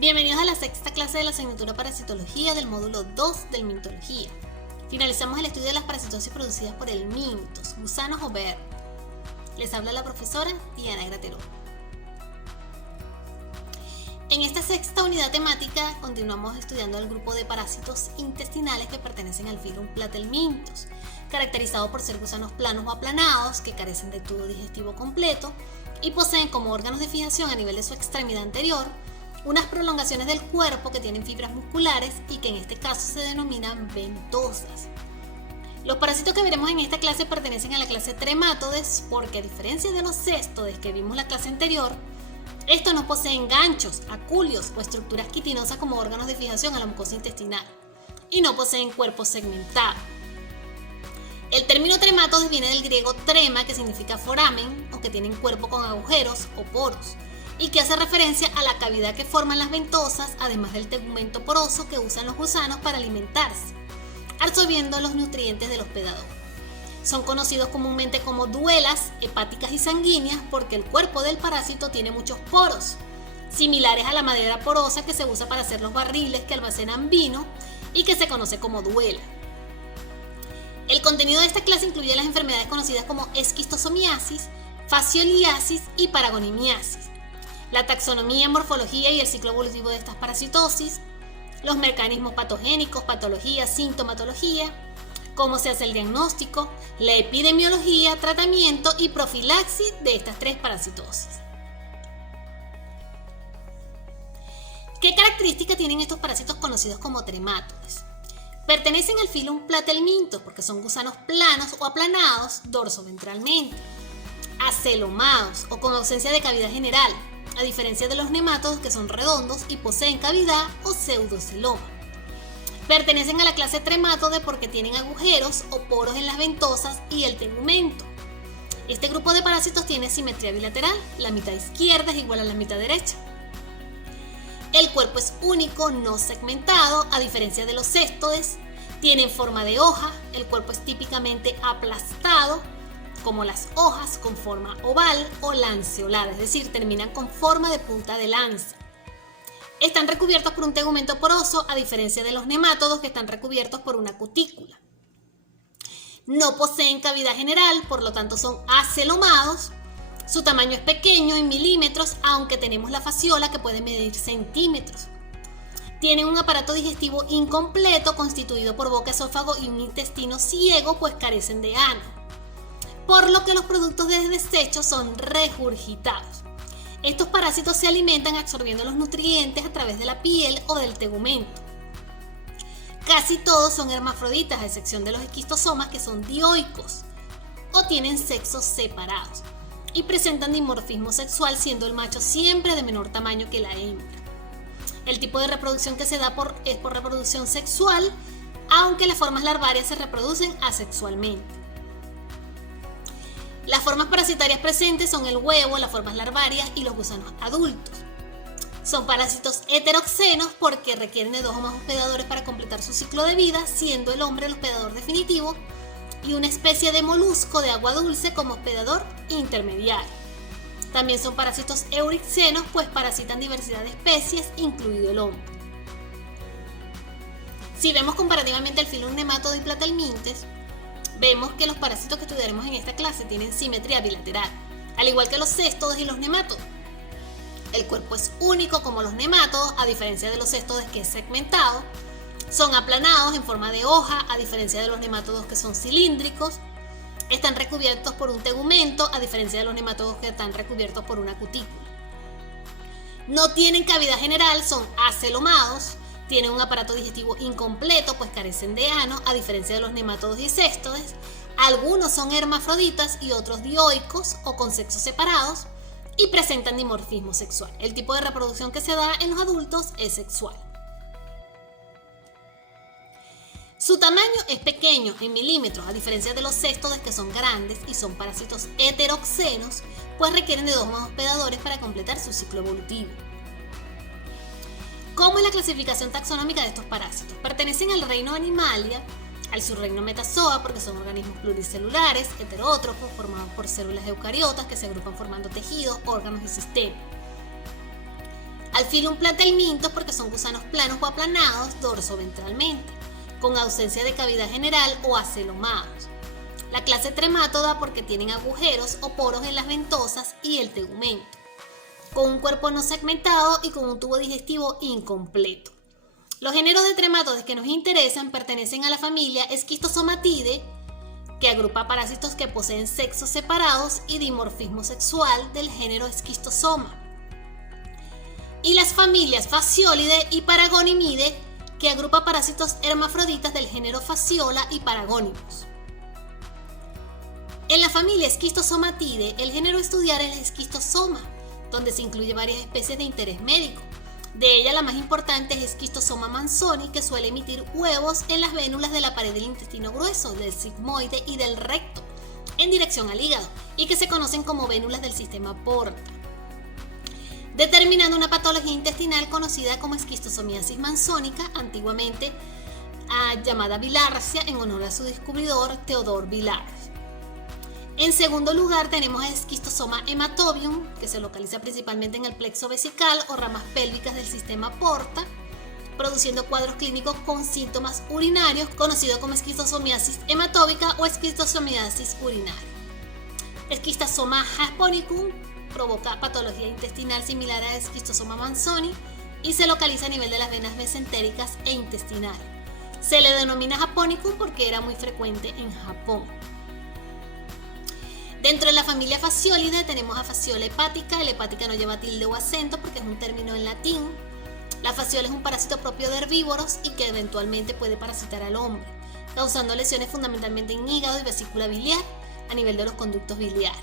Bienvenidos a la sexta clase de la asignatura Parasitología del módulo 2 del Mintología. Finalizamos el estudio de las parasitosis producidas por el mintos, gusanos o ver. Les habla la profesora Diana Graterol. En esta sexta unidad temática continuamos estudiando el grupo de parásitos intestinales que pertenecen al filum Platelmintos, caracterizado por ser gusanos planos o aplanados que carecen de tubo digestivo completo y poseen como órganos de fijación a nivel de su extremidad anterior unas prolongaciones del cuerpo que tienen fibras musculares y que en este caso se denominan ventosas. Los parásitos que veremos en esta clase pertenecen a la clase Trematodes porque, a diferencia de los cestodes que vimos en la clase anterior, estos no poseen ganchos, aculios o estructuras quitinosas como órganos de fijación a la mucosa intestinal y no poseen cuerpo segmentado. El término trematodes viene del griego trema, que significa foramen o que tienen cuerpo con agujeros o poros, y que hace referencia a la cavidad que forman las ventosas, además del tegumento poroso que usan los gusanos para alimentarse, absorbiendo los nutrientes del hospedador. Son conocidos comúnmente como duelas hepáticas y sanguíneas porque el cuerpo del parásito tiene muchos poros, similares a la madera porosa que se usa para hacer los barriles que almacenan vino y que se conoce como duela. El contenido de esta clase incluye las enfermedades conocidas como esquistosomiasis, fascioliasis y paragonimiasis, la taxonomía, morfología y el ciclo evolutivo de estas parasitosis, los mecanismos patogénicos, patología, sintomatología, cómo se hace el diagnóstico, la epidemiología, tratamiento y profilaxis de estas tres parasitosis. ¿Qué características tienen estos parásitos conocidos como trematodes? Pertenecen al filum Platelmintos porque son gusanos planos o aplanados dorsoventralmente, acelomados o con ausencia de cavidad general, a diferencia de los nematodos que son redondos y poseen cavidad o pseudoceloma. Pertenecen a la clase Trematode porque tienen agujeros o poros en las ventosas y el tegumento. Este grupo de parásitos tiene simetría bilateral, la mitad izquierda es igual a la mitad derecha. El cuerpo es único, no segmentado, a diferencia de los cestodes. Tienen forma de hoja, el cuerpo es típicamente aplastado, como las hojas, con forma oval o lanceolada, es decir, terminan con forma de punta de lanza. Están recubiertos por un tegumento poroso, a diferencia de los nemátodos que están recubiertos por una cutícula. No poseen cavidad general, por lo tanto son acelomados. Su tamaño es pequeño, en milímetros, aunque tenemos la fasciola que puede medir centímetros. Tienen un aparato digestivo incompleto constituido por boca, esófago y un intestino ciego, pues carecen de ano, por lo que los productos de desecho son regurgitados. Estos parásitos se alimentan absorbiendo los nutrientes a través de la piel o del tegumento. Casi todos son hermafroditas, a excepción de los esquistosomas que son dioicos o tienen sexos separados y presentan dimorfismo sexual, siendo el macho siempre de menor tamaño que la hembra. El tipo de reproducción que se da es por reproducción sexual, aunque las formas larvarias se reproducen asexualmente. Las formas parasitarias presentes son el huevo, las formas larvarias y los gusanos adultos. Son parásitos heteroxenos porque requieren de dos o más hospedadores para completar su ciclo de vida, siendo el hombre el hospedador definitivo y una especie de molusco de agua dulce como hospedador intermediario. También son parásitos eurixenos, pues parasitan diversidad de especies, incluido el hombre. Si vemos comparativamente el filum Nematode y Platelmintes, vemos que los parásitos que estudiaremos en esta clase tienen simetría bilateral, al igual que los cestodes y los nemátodos. El cuerpo es único como los nemátodos, a diferencia de los cestodes que es segmentado. Son aplanados en forma de hoja, a diferencia de los nemátodos que son cilíndricos. Están recubiertos por un tegumento, a diferencia de los nemátodos que están recubiertos por una cutícula. No tienen cavidad general, son acelomados. Tienen un aparato digestivo incompleto, pues carecen de ano, a diferencia de los nemátodos y cestodes. Algunos son hermafroditas y otros dioicos o con sexos separados y presentan dimorfismo sexual. El tipo de reproducción que se da en los adultos es sexual. Su tamaño es pequeño, en milímetros, a diferencia de los cestodes que son grandes y son parásitos heteroxenos, pues requieren de dos más hospedadores para completar su ciclo evolutivo. ¿Cómo es la clasificación taxonómica de estos parásitos? Pertenecen al reino Animalia, al subreino Metazoa porque son organismos pluricelulares, heterótrofos, formados por células eucariotas que se agrupan formando tejidos, órganos y sistemas. Alphyllum platelmintos porque son gusanos planos o aplanados dorsoventralmente, con ausencia de cavidad general o acelomados. La clase Tremátoda porque tienen agujeros o poros en las ventosas y el tegumento, con un cuerpo no segmentado y con un tubo digestivo incompleto. Los géneros de tremátodes que nos interesan pertenecen a la familia Schistosomatidae, que agrupa parásitos que poseen sexos separados y dimorfismo sexual del género Schistosoma, y las familias Phaseolidae y Paragonymidae, que agrupa parásitos hermafroditas del género Phaseola y Paragonimus. En la familia Schistosomatidae, el género a estudiar es el Schistosoma, donde se incluye varias especies de interés médico. De ella la más importante es Schistosoma manzoni, que suele emitir huevos en las vénulas de la pared del intestino grueso, del sigmoide y del recto, en dirección al hígado, y que se conocen como vénulas del sistema porta, determinando una patología intestinal conocida como esquistosomiasis manzónica, antiguamente llamada bilharcia en honor a su descubridor Theodore Villars. En segundo lugar tenemos a Schistosoma hematobium, que se localiza principalmente en el plexo vesical o ramas pélvicas del sistema porta, produciendo cuadros clínicos con síntomas urinarios, conocido como esquistosomiasis hematóbica o esquistosomiasis urinaria. Schistosoma japonicum provoca patología intestinal similar a Schistosoma manzoni y se localiza a nivel de las venas mesentéricas e intestinales. Se le denomina japonicum porque era muy frecuente en Japón. Dentro de la familia Phaseolidae tenemos a Phaseola hepática. La hepática no lleva tilde o acento porque es un término en latín. La fasciola es un parásito propio de herbívoros y que eventualmente puede parasitar al hombre, causando lesiones fundamentalmente en hígado y vesícula biliar a nivel de los conductos biliares.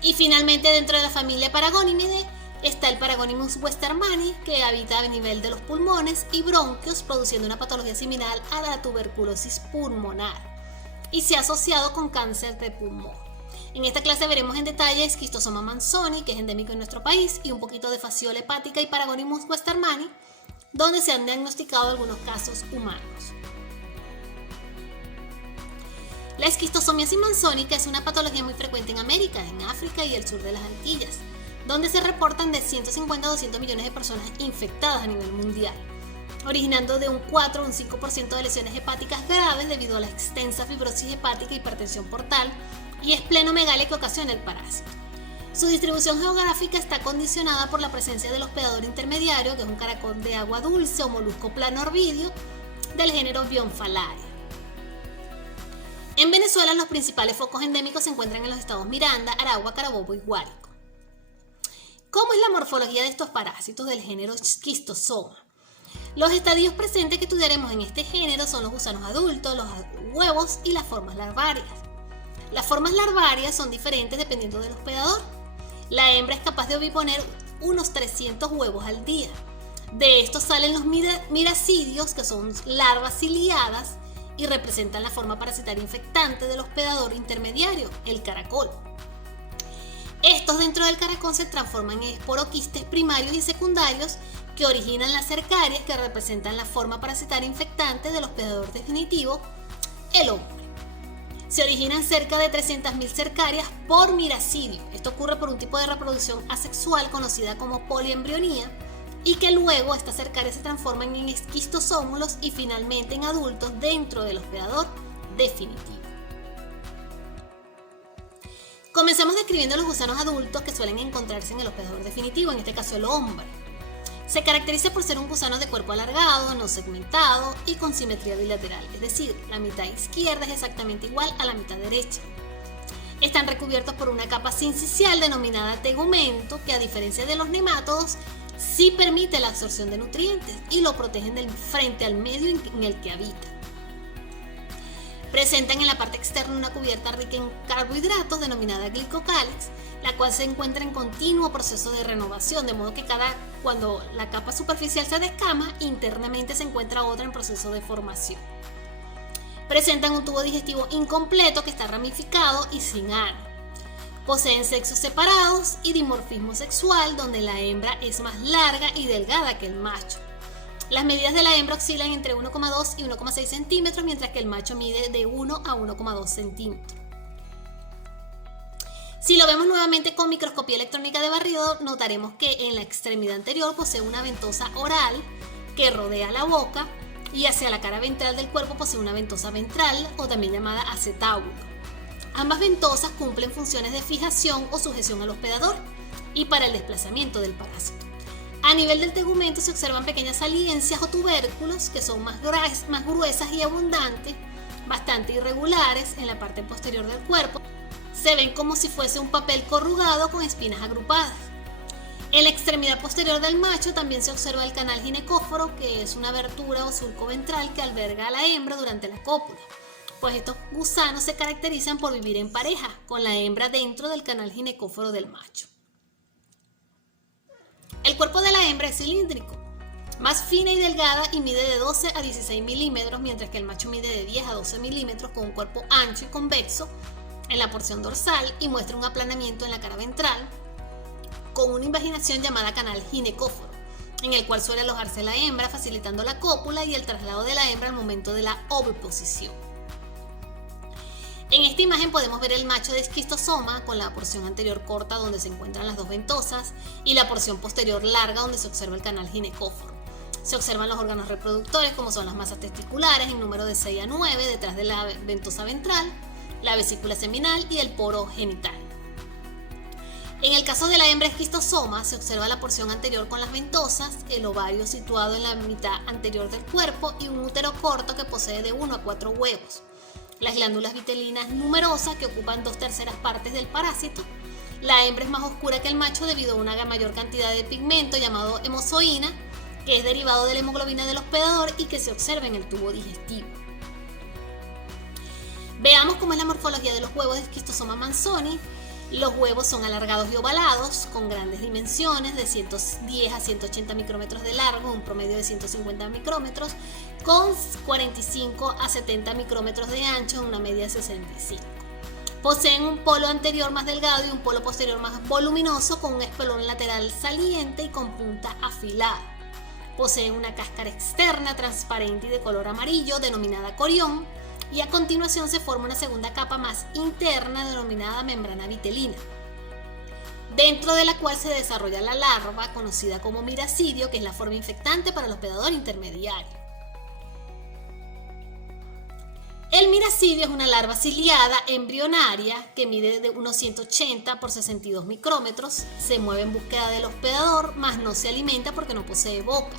Y finalmente, dentro de la familia Paragonymidae está el Paragonimus westermani, que habita a nivel de los pulmones y bronquios, produciendo una patología similar a la tuberculosis pulmonar y se ha asociado con cáncer de pulmón. En esta clase veremos en detalle Schistosoma manzoni, que es endémico en nuestro país, y un poquito de fasciola hepática y Paragonimus westermani, donde se han diagnosticado algunos casos humanos. La esquistosomiasis manzónica es una patología muy frecuente en América, en África y el sur de las Antillas, donde se reportan de 150 a 200 millones de personas infectadas a nivel mundial, originando de un 4 a un 5% de lesiones hepáticas graves debido a la extensa fibrosis hepática y hipertensión portal y esplenomegalia que ocasiona el parásito. Su distribución geográfica está condicionada por la presencia del hospedador intermediario, que es un caracol de agua dulce o molusco plano orbidio del género Bionfalaria. En Venezuela, los principales focos endémicos se encuentran en los estados Miranda, Aragua, Carabobo y Guárico. ¿Cómo es la morfología de estos parásitos del género Schistosoma? Los estadios presentes que estudiaremos en este género son los gusanos adultos, los huevos y las formas larvarias. Las formas larvarias son diferentes dependiendo del hospedador. La hembra es capaz de oviponer unos 300 huevos al día. De estos salen los miracidios, que son larvas ciliadas y representan la forma parasitaria infectante del hospedador intermediario, el caracol. Estos dentro del caracol se transforman en esporoquistes primarios y secundarios que originan las cercarias, que representan la forma parasitaria infectante del hospedador definitivo, el hombre. Se originan cerca de 300.000 cercarias por miracidio. Esto ocurre por un tipo de reproducción asexual conocida como poliembrionía, y que luego estas cercarias se transforman en esquistosómulos y finalmente en adultos dentro del hospedador definitivo. Comencemos describiendo los gusanos adultos que suelen encontrarse en el hospedador definitivo, en este caso el hombre. Se caracteriza por ser un gusano de cuerpo alargado, no segmentado y con simetría bilateral, es decir, la mitad izquierda es exactamente igual a la mitad derecha. Están recubiertos por una capa sincicial denominada tegumento, que a diferencia de los nemátodos, sí permite la absorción de nutrientes y lo protegen frente al medio en el que habitan. Presentan en la parte externa una cubierta rica en carbohidratos denominada glicocálix, la cual se encuentra en continuo proceso de renovación, de modo que cuando la capa superficial se descama, internamente se encuentra otra en proceso de formación. Presentan un tubo digestivo incompleto que está ramificado y sin ano. Poseen sexos separados y dimorfismo sexual, donde la hembra es más larga y delgada que el macho. Las medidas de la hembra oscilan entre 1,2 y 1,6 centímetros, mientras que el macho mide de 1 a 1,2 centímetros. Si lo vemos nuevamente con microscopía electrónica de barrido, notaremos que en la extremidad anterior posee una ventosa oral que rodea la boca y hacia la cara ventral del cuerpo posee una ventosa ventral o también llamada acetábulo. Ambas ventosas cumplen funciones de fijación o sujeción al hospedador y para el desplazamiento del parásito. A nivel del tegumento se observan pequeñas saliencias o tubérculos que son más gruesas y abundantes, bastante irregulares en la parte posterior del cuerpo. Se ven como si fuese un papel corrugado con espinas agrupadas. En la extremidad posterior del macho también se observa el canal ginecóforo, que es una abertura o surco ventral que alberga a la hembra durante la cópula, pues estos gusanos se caracterizan por vivir en pareja, con la hembra dentro del canal ginecóforo del macho. El cuerpo de la hembra es cilíndrico, más fina y delgada y mide de 12 a 16 milímetros, mientras que el macho mide de 10 a 12 milímetros con un cuerpo ancho y convexo en la porción dorsal y muestra un aplanamiento en la cara ventral con una invaginación llamada canal ginecóforo, en el cual suele alojarse la hembra, facilitando la cópula y el traslado de la hembra al momento de la oviposición. En esta imagen podemos ver el macho de esquistosoma con la porción anterior corta donde se encuentran las dos ventosas y la porción posterior larga donde se observa el canal ginecóforo. Se observan los órganos reproductores como son las masas testiculares en número de 6 a 9 detrás de la ventosa ventral, la vesícula seminal y el poro genital. En el caso de la hembra esquistosoma se observa la porción anterior con las ventosas, el ovario situado en la mitad anterior del cuerpo y un útero corto que posee de 1 a 4 huevos. Las glándulas vitelinas numerosas que ocupan 2/3 partes del parásito. La hembra es más oscura que el macho debido a una mayor cantidad de pigmento llamado hemozoína, que es derivado de la hemoglobina del hospedador y que se observa en el tubo digestivo. Veamos cómo es la morfología de los huevos de Schistosoma manzoni. Los huevos son alargados y ovalados, con grandes dimensiones de 110 a 180 micrómetros de largo, un promedio de 150 micrómetros, con 45 a 70 micrómetros de ancho, una media de 65. Poseen un polo anterior más delgado y un polo posterior más voluminoso, con un espolón lateral saliente y con punta afilada. Poseen una cáscara externa transparente y de color amarillo, denominada corión, y a continuación se forma una segunda capa más interna denominada membrana vitelina, dentro de la cual se desarrolla la larva conocida como miracidio, que es la forma infectante para el hospedador intermediario. El miracidio es una larva ciliada embrionaria que mide de unos 180 por 62 micrómetros, se mueve en búsqueda del hospedador, mas no se alimenta porque no posee boca.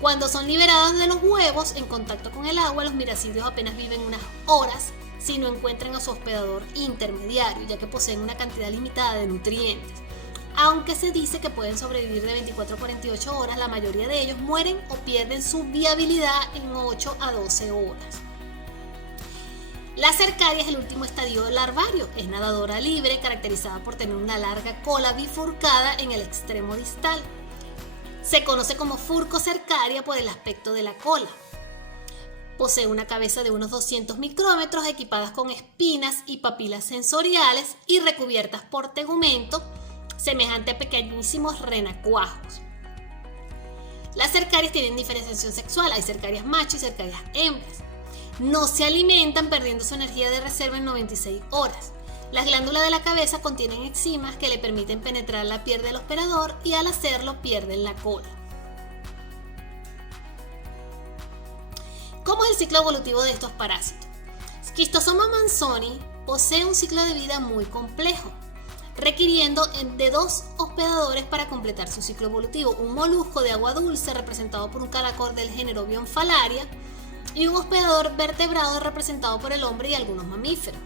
Cuando son liberadas de los huevos en contacto con el agua, los miracidios apenas viven unas horas si no encuentran a su hospedador intermediario, ya que poseen una cantidad limitada de nutrientes. Aunque se dice que pueden sobrevivir de 24 a 48 horas, la mayoría de ellos mueren o pierden su viabilidad en 8 a 12 horas. La cercaria es el último estadio larvario, es nadadora libre, caracterizada por tener una larga cola bifurcada en el extremo distal. Se conoce como furco cercaria por el aspecto de la cola. Posee una cabeza de unos 200 micrómetros, equipadas con espinas y papilas sensoriales y recubiertas por tegumento, semejante a pequeñísimos renacuajos. Las cercarias tienen diferenciación sexual, hay cercarias macho y cercarias hembras. No se alimentan, perdiendo su energía de reserva en 96 horas. Las glándulas de la cabeza contienen enzimas que le permiten penetrar la piel del hospedador y al hacerlo pierden la cola. ¿Cómo es el ciclo evolutivo de estos parásitos? Schistosoma manzoni posee un ciclo de vida muy complejo, requiriendo de 2 hospedadores para completar su ciclo evolutivo: un molusco de agua dulce representado por un caracol del género Bionfalaria y un hospedador vertebrado representado por el hombre y algunos mamíferos.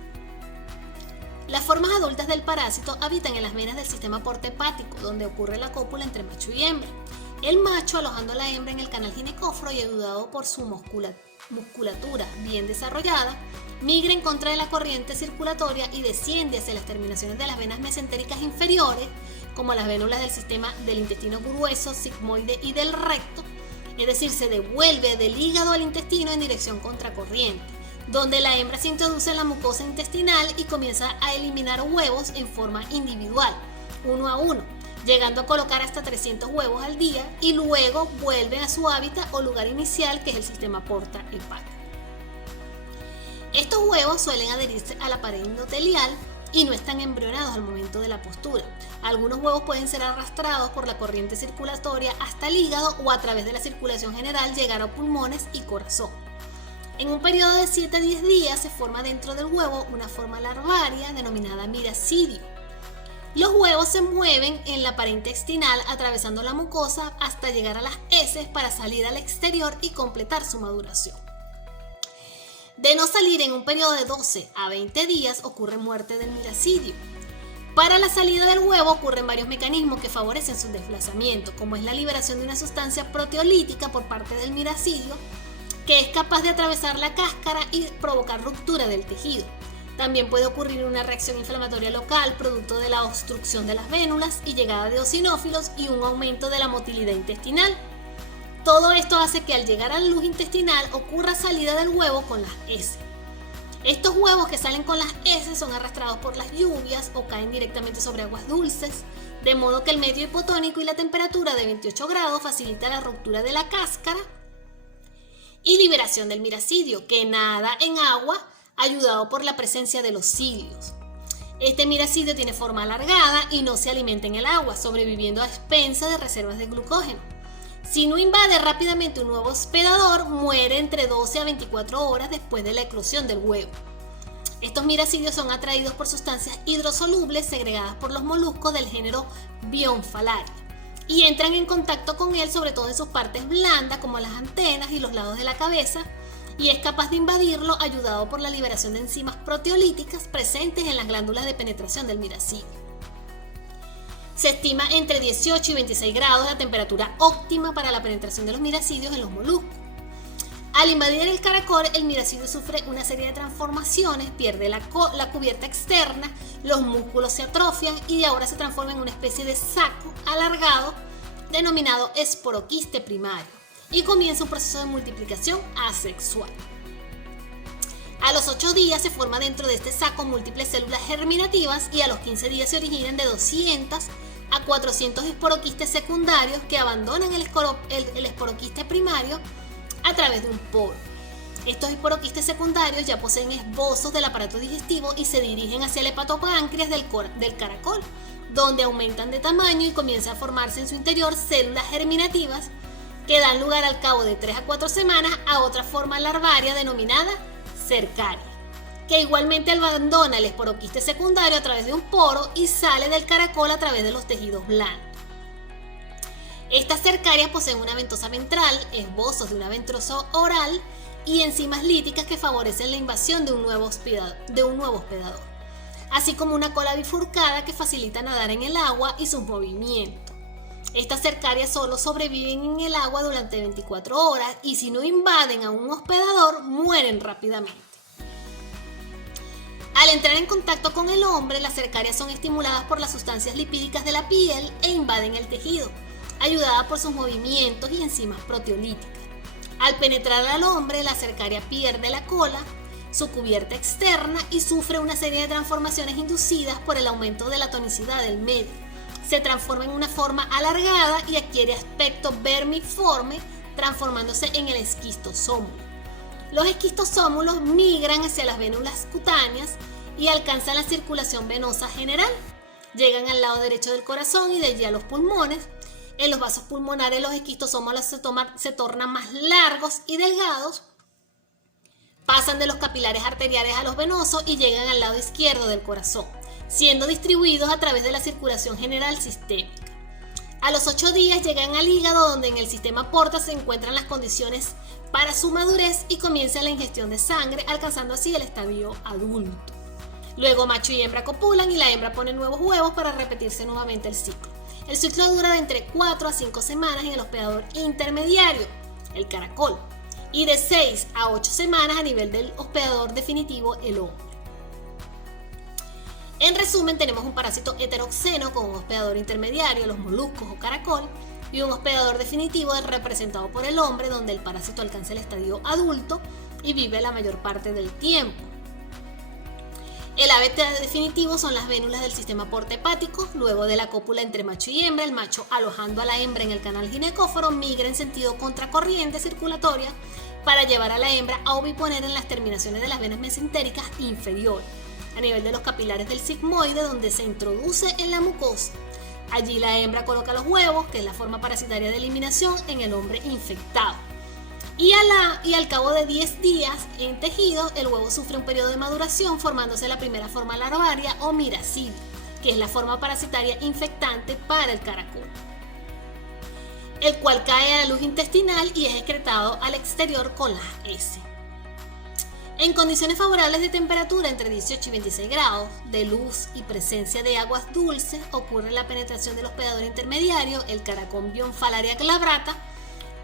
Las formas adultas del parásito habitan en las venas del sistema portehepático, donde ocurre la cópula entre macho y hembra. El macho alojando a la hembra en el canal ginecóforo y ayudado por su musculatura bien desarrollada, migra en contra de la corriente circulatoria y desciende hacia las terminaciones de las venas mesentéricas inferiores, como las vénulas del sistema del intestino grueso, sigmoide y del recto, es decir, se devuelve del hígado al intestino en dirección contracorriente, donde la hembra se introduce en la mucosa intestinal y comienza a eliminar huevos en forma individual, uno a uno, llegando a colocar hasta 300 huevos al día, y luego vuelve a su hábitat o lugar inicial, que es el sistema porta-hepático. Estos huevos suelen adherirse a la pared endotelial y no están embrionados al momento de la postura. Algunos huevos pueden ser arrastrados por la corriente circulatoria hasta el hígado o a través de la circulación general llegar a pulmones y corazón. En un periodo de 7 a 10 días se forma dentro del huevo una forma larvaria denominada miracidio. Los huevos se mueven en la pared intestinal atravesando la mucosa hasta llegar a las heces para salir al exterior y completar su maduración. De no salir en un periodo de 12 a 20 días ocurre muerte del miracidio. Para la salida del huevo ocurren varios mecanismos que favorecen su desplazamiento, como es la liberación de una sustancia proteolítica por parte del miracidio, que es capaz de atravesar la cáscara y provocar ruptura del tejido. También puede ocurrir una reacción inflamatoria local producto de la obstrucción de las vénulas y llegada de eosinófilos y un aumento de la motilidad intestinal. Todo esto hace que al llegar a la luz intestinal ocurra salida del huevo con las heces. Estos huevos que salen con las heces son arrastrados por las lluvias o caen directamente sobre aguas dulces, de modo que el medio hipotónico y la temperatura de 28 grados facilita la ruptura de la cáscara y liberación del miracidio, que nada en agua ayudado por la presencia de los cilios. Este miracidio tiene forma alargada y no se alimenta en el agua, sobreviviendo a expensas de reservas de glucógeno. Si no invade rápidamente un nuevo hospedador, muere entre 12 a 24 horas después de la eclosión del huevo. Estos miracidios son atraídos por sustancias hidrosolubles segregadas por los moluscos del género Bionfalaria y entran en contacto con él sobre todo en sus partes blandas como las antenas y los lados de la cabeza, y es capaz de invadirlo ayudado por la liberación de enzimas proteolíticas presentes en las glándulas de penetración del miracidio. Se estima entre 18 y 26 grados la temperatura óptima para la penetración de los miracidios en los moluscos. Al invadir el caracol, el miracidio sufre una serie de transformaciones, pierde la cubierta externa, los músculos se atrofian y ahora se transforma en una especie de saco alargado denominado esporoquiste primario, y comienza un proceso de multiplicación asexual. A los 8 días se forma dentro de este saco múltiples células germinativas y a los 15 días se originan de 200 a 400 esporoquistes secundarios que abandonan el esporoquiste primario a través de un poro. Estos esporoquistes secundarios ya poseen esbozos del aparato digestivo y se dirigen hacia el hepatopáncreas del caracol, donde aumentan de tamaño y comienza a formarse en su interior células germinativas que dan lugar al cabo de 3 a 4 semanas a otra forma larvaria denominada cercaria, que igualmente abandona el esporoquiste secundario a través de un poro y sale del caracol a través de los tejidos blandos. Estas cercarias poseen una ventosa ventral, esbozos de una ventosa oral y enzimas líticas que favorecen la invasión de un nuevo hospedador, así como una cola bifurcada que facilita nadar en el agua y sus movimientos. Estas cercarias solo sobreviven en el agua durante 24 horas y si no invaden a un hospedador, mueren rápidamente. Al entrar en contacto con el hombre, las cercarias son estimuladas por las sustancias lipídicas de la piel e invaden el tejido, ayudadas por sus movimientos y enzimas proteolíticas. Al penetrar al hombre, la cercaria pierde la cola, su cubierta externa y sufre una serie de transformaciones inducidas por el aumento de la tonicidad del medio. Se transforma en una forma alargada y adquiere aspecto vermiforme, transformándose en el esquistosómulo. Los esquistosómulos migran hacia las vénulas cutáneas y alcanzan la circulación venosa general. Llegan al lado derecho del corazón y de allí a los pulmones. En los vasos pulmonares los esquistosómulos se tornan más largos y delgados, pasan de los capilares arteriales a los venosos y llegan al lado izquierdo del corazón, siendo distribuidos a través de la circulación general sistémica. A los 8 días llegan al hígado, donde en el sistema porta se encuentran las condiciones para su madurez y comienza la ingestión de sangre, alcanzando así el estadio adulto. Luego macho y hembra copulan y la hembra pone nuevos huevos para repetirse nuevamente el ciclo. El ciclo dura de entre 4 a 5 semanas en el hospedador intermediario, el caracol, y de 6 a 8 semanas a nivel del hospedador definitivo, el hombre. En resumen, tenemos un parásito heteroxeno con un hospedador intermediario, los moluscos o caracol, y un hospedador definitivo representado por el hombre, donde el parásito alcanza el estadio adulto y vive la mayor parte del tiempo. El hábitat definitivo son las vénulas del sistema porta-hepático. Luego de la cópula entre macho y hembra, el macho, alojando a la hembra en el canal ginecóforo, migra en sentido contracorriente circulatoria para llevar a la hembra a oviponer en las terminaciones de las venas mesentéricas inferiores. a nivel de los capilares del sigmoide, donde se introduce en la mucosa. Allí la hembra coloca los huevos, que es la forma parasitaria de eliminación, en el hombre infectado. Y al cabo de 10 días en tejido, el huevo sufre un periodo de maduración, formándose la primera forma larvaria o miracidio, que es la forma parasitaria infectante para el caracol, el cual cae a la luz intestinal y es excretado al exterior con las heces. En condiciones favorables de temperatura entre 18 y 26 grados, de luz y presencia de aguas dulces, ocurre la penetración del hospedador intermediario, el Caracombium phalaria glabrata,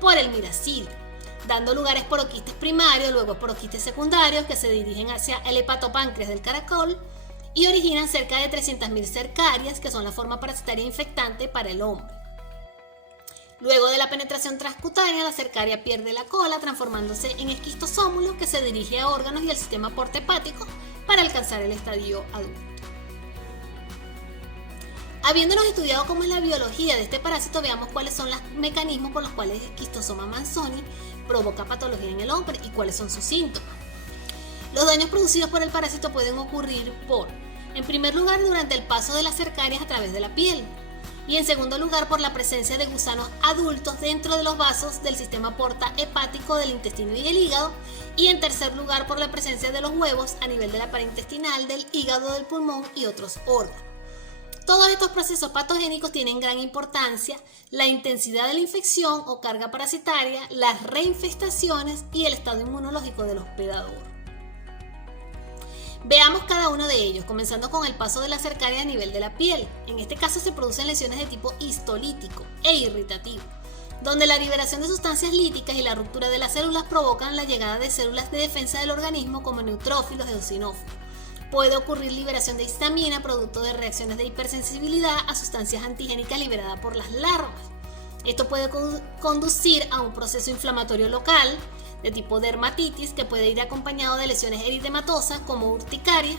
por el miracidio, dando lugar a esporoquistes primarios, luego esporoquistes secundarios que se dirigen hacia el hepatopáncreas del caracol y originan cerca de 300.000 cercarias, que son la forma parasitaria infectante para el hombre. Luego de la penetración transcutánea, la cercaria pierde la cola, transformándose en esquistosómulo que se dirige a órganos y al sistema porta-hepático para alcanzar el estadio adulto. Habiéndonos estudiado cómo es la biología de este parásito, veamos cuáles son los mecanismos por los cuales el esquistosoma manzoni provoca patología en el hombre y cuáles son sus síntomas. Los daños producidos por el parásito pueden ocurrir en primer lugar, durante el paso de las cercarias a través de la piel, y en segundo lugar, por la presencia de gusanos adultos dentro de los vasos del sistema porta-hepático del intestino y el hígado, y en tercer lugar, por la presencia de los huevos a nivel de la pared intestinal, del hígado, del pulmón y otros órganos. Todos estos procesos patogénicos tienen gran importancia: la intensidad de la infección o carga parasitaria, las reinfestaciones y el estado inmunológico del hospedador. Veamos cada uno de ellos, comenzando con el paso de la cercaria a nivel de la piel. En este caso se producen lesiones de tipo histolítico e irritativo, donde la liberación de sustancias líticas y la ruptura de las células provocan la llegada de células de defensa del organismo como neutrófilos y eosinófilos. Puede ocurrir liberación de histamina, producto de reacciones de hipersensibilidad a sustancias antigénicas liberadas por las larvas. Esto puede conducir a un proceso inflamatorio local de tipo dermatitis, que puede ir acompañado de lesiones eritematosas como urticaria.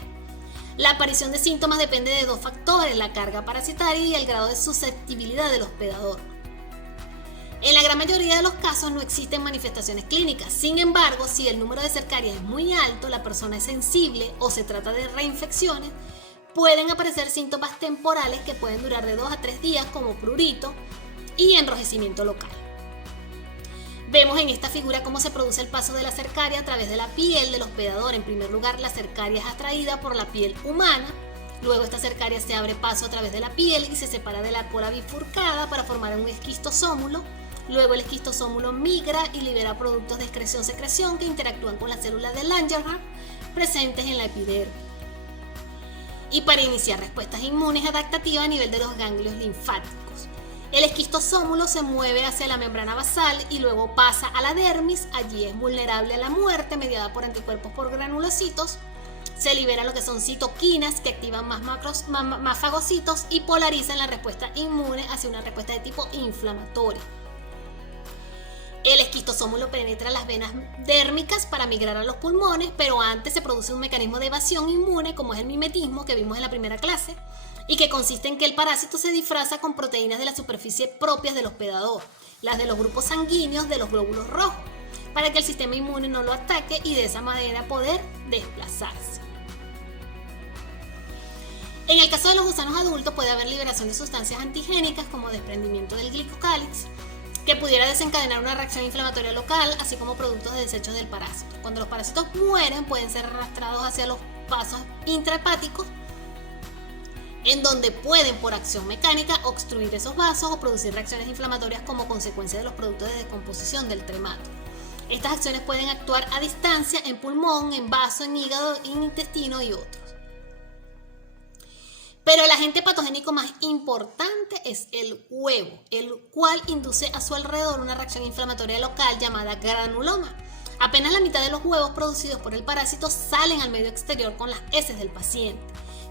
La aparición de síntomas depende de dos factores: la carga parasitaria y el grado de susceptibilidad del hospedador. En la gran mayoría de los casos no existen manifestaciones clínicas. Sin embargo, si el número de cercarias es muy alto, la persona es sensible o se trata de reinfecciones, pueden aparecer síntomas temporales que pueden durar de 2 a 3 días, como prurito y enrojecimiento local. Vemos en esta figura cómo se produce el paso de la cercaria a través de la piel del hospedador. En primer lugar, la cercaria es atraída por la piel humana. Luego esta cercaria se abre paso a través de la piel y se separa de la cola bifurcada para formar un esquistosómulo. Luego el esquistosómulo migra y libera productos de excreción-secreción que interactúan con las células de Langerhans presentes en la epidermis. Y para iniciar respuestas inmunes adaptativas a nivel de los ganglios linfáticos. El esquistosómulo se mueve hacia la membrana basal y luego pasa a la dermis. Allí es vulnerable a la muerte mediada por anticuerpos por granulocitos. Se liberan lo que son citoquinas que activan más fagocitos y polarizan la respuesta inmune hacia una respuesta de tipo inflamatoria. El esquistosómulo penetra las venas dérmicas para migrar a los pulmones, pero antes se produce un mecanismo de evasión inmune, como es el mimetismo que vimos en la primera clase, y que consiste en que el parásito se disfraza con proteínas de la superficie propias del hospedador, las de los grupos sanguíneos de los glóbulos rojos, para que el sistema inmune no lo ataque y de esa manera poder desplazarse. En el caso de los gusanos adultos puede haber liberación de sustancias antigénicas como desprendimiento del glicocálix, que pudiera desencadenar una reacción inflamatoria local, así como productos de desechos del parásito. Cuando los parásitos mueren, pueden ser arrastrados hacia los vasos intrahepáticos, en donde pueden, por acción mecánica, obstruir esos vasos o producir reacciones inflamatorias como consecuencia de los productos de descomposición del tremato. Estas acciones pueden actuar a distancia en pulmón, en vaso, en hígado, en intestino y otros. Pero el agente patogénico más importante es el huevo, el cual induce a su alrededor una reacción inflamatoria local llamada granuloma. Apenas la mitad de los huevos producidos por el parásito salen al medio exterior con las heces del paciente.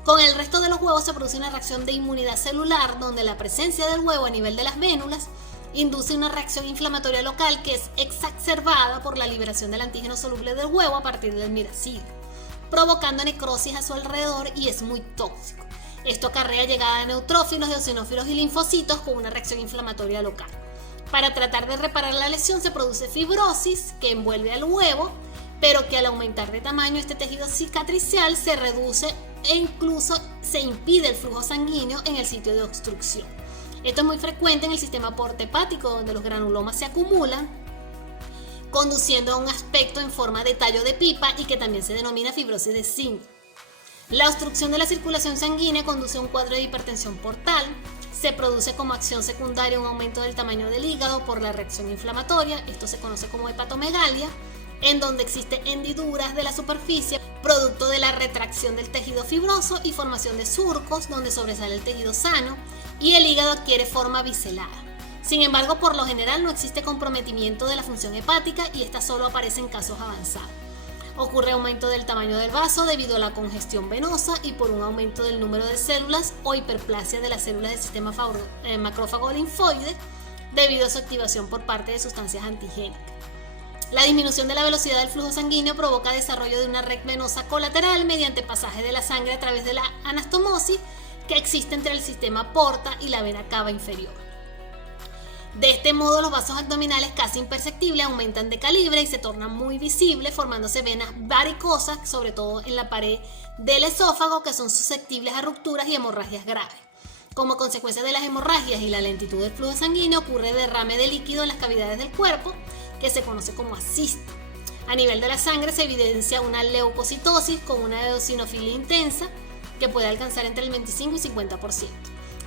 Con el resto de los huevos se produce una reacción de inmunidad celular, donde la presencia del huevo a nivel de las vénulas induce una reacción inflamatoria local que es exacerbada por la liberación del antígeno soluble del huevo a partir del miracidio, provocando necrosis a su alrededor y es muy tóxico. Esto acarrea llegada de neutrófilos, eosinófilos y linfocitos con una reacción inflamatoria local. Para tratar de reparar la lesión se produce fibrosis que envuelve al huevo, pero que al aumentar de tamaño este tejido cicatricial se reduce e incluso se impide el flujo sanguíneo en el sitio de obstrucción. Esto es muy frecuente en el sistema porta-hepático, donde los granulomas se acumulan, conduciendo a un aspecto en forma de tallo de pipa y que también se denomina fibrosis de zinc. La obstrucción de la circulación sanguínea conduce a un cuadro de hipertensión portal. Se produce como acción secundaria un aumento del tamaño del hígado por la reacción inflamatoria, esto se conoce como hepatomegalia, en donde existen hendiduras de la superficie, producto de la retracción del tejido fibroso y formación de surcos, donde sobresale el tejido sano, y el hígado adquiere forma biselada. Sin embargo, por lo general no existe comprometimiento de la función hepática y esta solo aparece en casos avanzados. Ocurre aumento del tamaño del vaso debido a la congestión venosa y por un aumento del número de células o hiperplasia de las células del sistema macrófago linfoide debido a su activación por parte de sustancias antigénicas. La disminución de la velocidad del flujo sanguíneo provoca desarrollo de una red venosa colateral mediante pasaje de la sangre a través de la anastomosis que existe entre el sistema porta y la vena cava inferior. De este modo, los vasos abdominales casi imperceptibles aumentan de calibre y se tornan muy visibles, formándose venas varicosas, sobre todo en la pared del esófago, que son susceptibles a rupturas y hemorragias graves. Como consecuencia de las hemorragias y la lentitud del flujo sanguíneo, ocurre derrame de líquido en las cavidades del cuerpo, que se conoce como ascisto. A nivel de la sangre se evidencia una leucocitosis con una eosinofilia intensa, que puede alcanzar entre el 25 y 50%.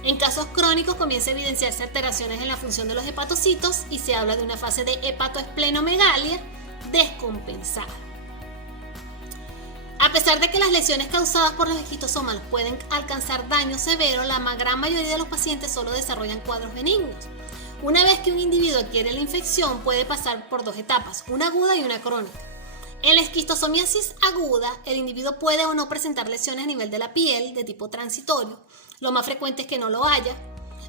En casos crónicos comienza a evidenciarse alteraciones en la función de los hepatocitos y se habla de una fase de hepatoesplenomegalia descompensada. A pesar de que las lesiones causadas por los esquistosomas pueden alcanzar daño severo, la gran mayoría de los pacientes solo desarrollan cuadros benignos. Una vez que un individuo adquiere la infección, puede pasar por dos etapas, una aguda y una crónica. En la esquistosomiasis aguda, el individuo puede o no presentar lesiones a nivel de la piel de tipo transitorio. Lo más frecuente es que no lo haya.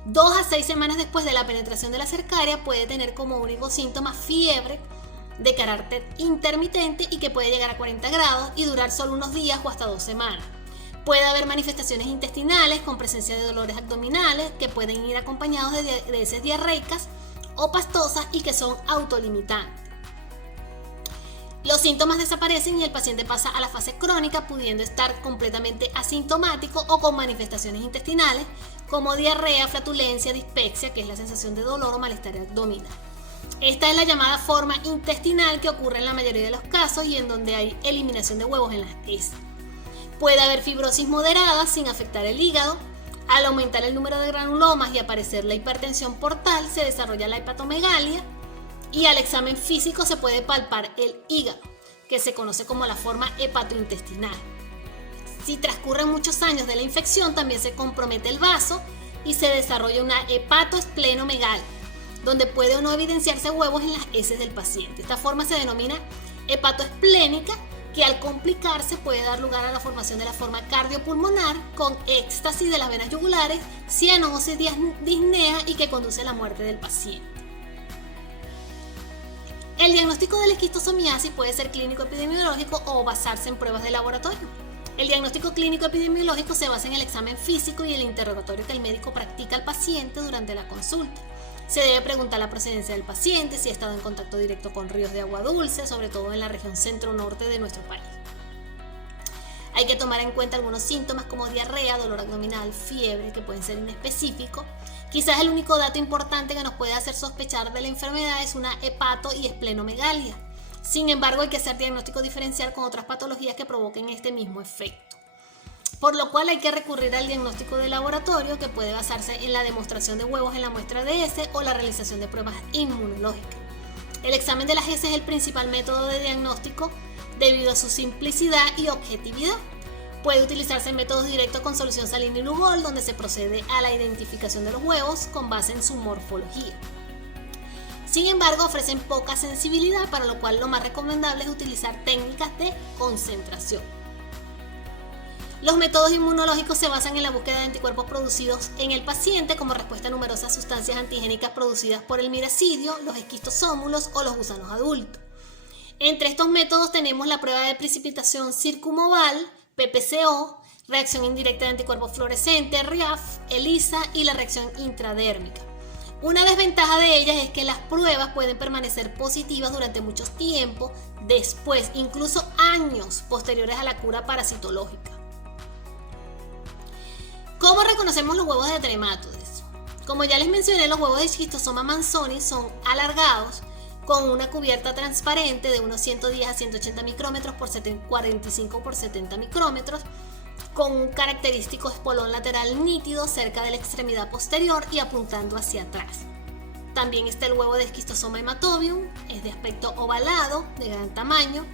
2 a 6 semanas después de la penetración de la cercaria puede tener como único síntoma fiebre de carácter intermitente y que puede llegar a 40 grados y durar solo unos días o hasta 2 semanas. Puede haber manifestaciones intestinales con presencia de dolores abdominales que pueden ir acompañados de heces diarreicas o pastosas y que son autolimitantes. Los síntomas desaparecen y el paciente pasa a la fase crónica, pudiendo estar completamente asintomático o con manifestaciones intestinales como diarrea, flatulencia, dispepsia, que es la sensación de dolor o malestar abdominal. Esta es la llamada forma intestinal que ocurre en la mayoría de los casos y en donde hay eliminación de huevos en las heces. Puede haber fibrosis moderada sin afectar el hígado. Al aumentar el número de granulomas y aparecer la hipertensión portal, se desarrolla la hepatomegalia. Y al examen físico se puede palpar el hígado, que se conoce como la forma hepatointestinal. Si transcurren muchos años de la infección, también se compromete el vaso y se desarrolla una hepatoesplenomegalia, donde puede o no evidenciarse huevos en las heces del paciente. Esta forma se denomina hepatoesplénica, que al complicarse puede dar lugar a la formación de la forma cardiopulmonar con éxtasis de las venas yugulares, cianosis, disnea y que conduce a la muerte del paciente. El diagnóstico de la esquistosomiasis puede ser clínico-epidemiológico o basarse en pruebas de laboratorio. El diagnóstico clínico-epidemiológico se basa en el examen físico y el interrogatorio que el médico practica al paciente durante la consulta. Se debe preguntar la procedencia del paciente, si ha estado en contacto directo con ríos de agua dulce, sobre todo en la región centro-norte de nuestro país. Hay que tomar en cuenta algunos síntomas como diarrea, dolor abdominal, fiebre, que pueden ser inespecíficos. Quizás el único dato importante que nos puede hacer sospechar de la enfermedad es una hepato- y esplenomegalia. Sin embargo, hay que hacer diagnóstico diferencial con otras patologías que provoquen este mismo efecto. Por lo cual hay que recurrir al diagnóstico de laboratorio, que puede basarse en la demostración de huevos en la muestra de heces o la realización de pruebas inmunológicas. El examen de las heces es el principal método de diagnóstico debido a su simplicidad y objetividad. Puede utilizarse métodos directos con solución salina y Lugol, donde se procede a la identificación de los huevos con base en su morfología. Sin embargo, ofrecen poca sensibilidad, para lo cual lo más recomendable es utilizar técnicas de concentración. Los métodos inmunológicos se basan en la búsqueda de anticuerpos producidos en el paciente como respuesta a numerosas sustancias antigénicas producidas por el miracidio, los esquistosómulos o los gusanos adultos. Entre estos métodos tenemos la prueba de precipitación circumoval, PPCO, reacción indirecta de anticuerpos fluorescentes, RIAF, ELISA y la reacción intradérmica. Una desventaja de ellas es que las pruebas pueden permanecer positivas durante mucho tiempo después, incluso años posteriores a la cura parasitológica. ¿Cómo reconocemos los huevos de tremátodes? Como ya les mencioné, los huevos de Schistosoma manzoni son alargados, con una cubierta transparente de unos 110 a 180 micrómetros por 45 por 70 micrómetros, con un característico espolón lateral nítido cerca de la extremidad posterior y apuntando hacia atrás. También está el huevo de Schistosoma hematobium, es de aspecto ovalado, de gran tamaño,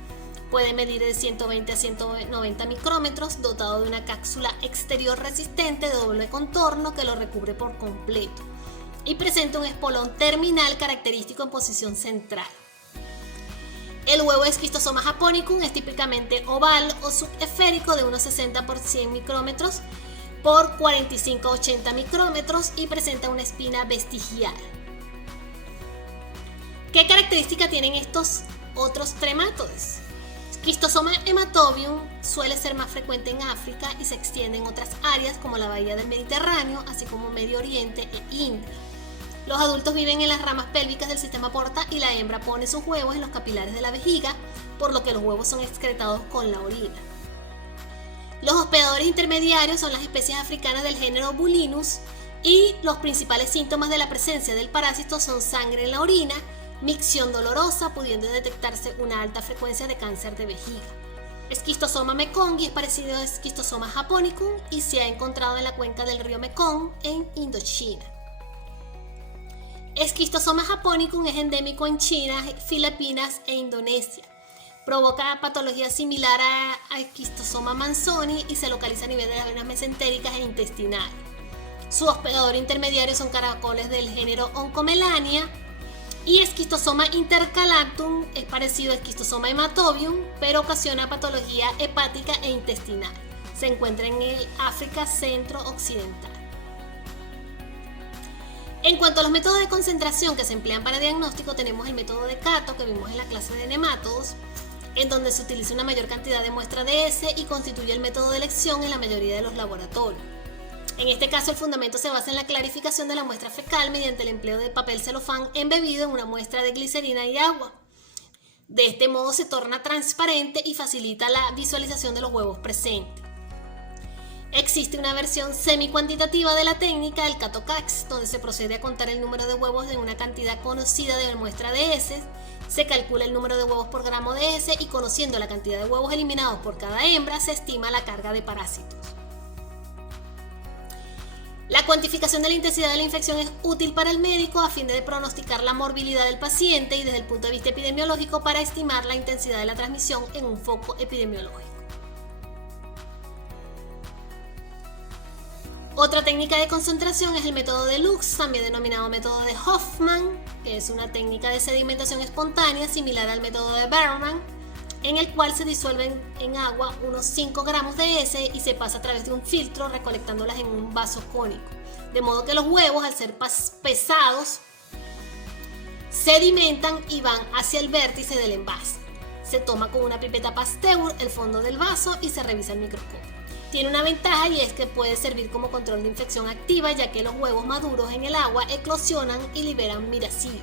puede medir de 120 a 190 micrómetros, dotado de una cápsula exterior resistente de doble contorno que lo recubre por completo y presenta un espolón terminal característico en posición central. El huevo de Schistosoma japonicum es típicamente oval o subesférico de unos 60 por 100 micrómetros por 45 a 80 micrómetros y presenta una espina vestigial. ¿Qué característica tienen estos otros tremátodes? Schistosoma hematobium suele ser más frecuente en África y se extiende en otras áreas como la bahía del Mediterráneo, así como Medio Oriente e India. Los adultos viven en las ramas pélvicas del sistema porta y la hembra pone sus huevos en los capilares de la vejiga, por lo que los huevos son excretados con la orina. Los hospedadores intermediarios son las especies africanas del género Bulinus y los principales síntomas de la presencia del parásito son sangre en la orina, micción dolorosa, pudiendo detectarse una alta frecuencia de cáncer de vejiga. Schistosoma mekongi es parecido a Schistosoma japonicum y se ha encontrado en la cuenca del río Mekong en Indochina. Schistosoma japonicum es endémico en China, Filipinas e Indonesia. Provoca patología similar a Schistosoma manzoni y se localiza a nivel de las venas mesentéricas e intestinales. Su hospedador intermediario son caracoles del género Oncomelania. Y Schistosoma intercalatum es parecido a Schistosoma hematobium, pero ocasiona patología hepática e intestinal. Se encuentra en el África centro-occidental. En cuanto a los métodos de concentración que se emplean para diagnóstico, tenemos el método de Cato, que vimos en la clase de nemátodos, en donde se utiliza una mayor cantidad de muestra de S y constituye el método de elección en la mayoría de los laboratorios. En este caso, el fundamento se basa en la clarificación de la muestra fecal mediante el empleo de papel celofán embebido en una muestra de glicerina y agua. De este modo se torna transparente y facilita la visualización de los huevos presentes. Existe una versión semi-cuantitativa de la técnica, el Cato-Cax, donde se procede a contar el número de huevos de una cantidad conocida de muestra de heces, se calcula el número de huevos por gramo de heces y conociendo la cantidad de huevos eliminados por cada hembra, se estima la carga de parásitos. La cuantificación de la intensidad de la infección es útil para el médico a fin de pronosticar la morbilidad del paciente y desde el punto de vista epidemiológico para estimar la intensidad de la transmisión en un foco epidemiológico. Otra técnica de concentración es el método de Lux, también denominado método de Hoffman, que es una técnica de sedimentación espontánea similar al método de Berman, en el cual se disuelven en agua unos 5 gramos de S y se pasa a través de un filtro recolectándolas en un vaso cónico. De modo que los huevos, al ser pesados, sedimentan y van hacia el vértice del envase. Se toma con una pipeta Pasteur el fondo del vaso y se revisa el microscopio. Tiene una ventaja y es que puede servir como control de infección activa, ya que los huevos maduros en el agua eclosionan y liberan miracidio.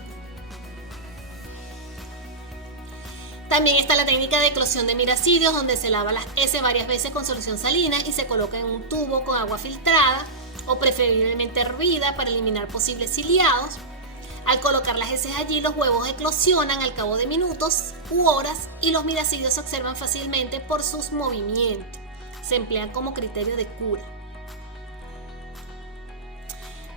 También está la técnica de eclosión de miracidios, donde se lava las heces varias veces con solución salina y se coloca en un tubo con agua filtrada o preferiblemente hervida para eliminar posibles ciliados. Al colocar las heces allí, los huevos eclosionan al cabo de minutos u horas y los miracidios se observan fácilmente por sus movimientos. Se emplean como criterio de cura.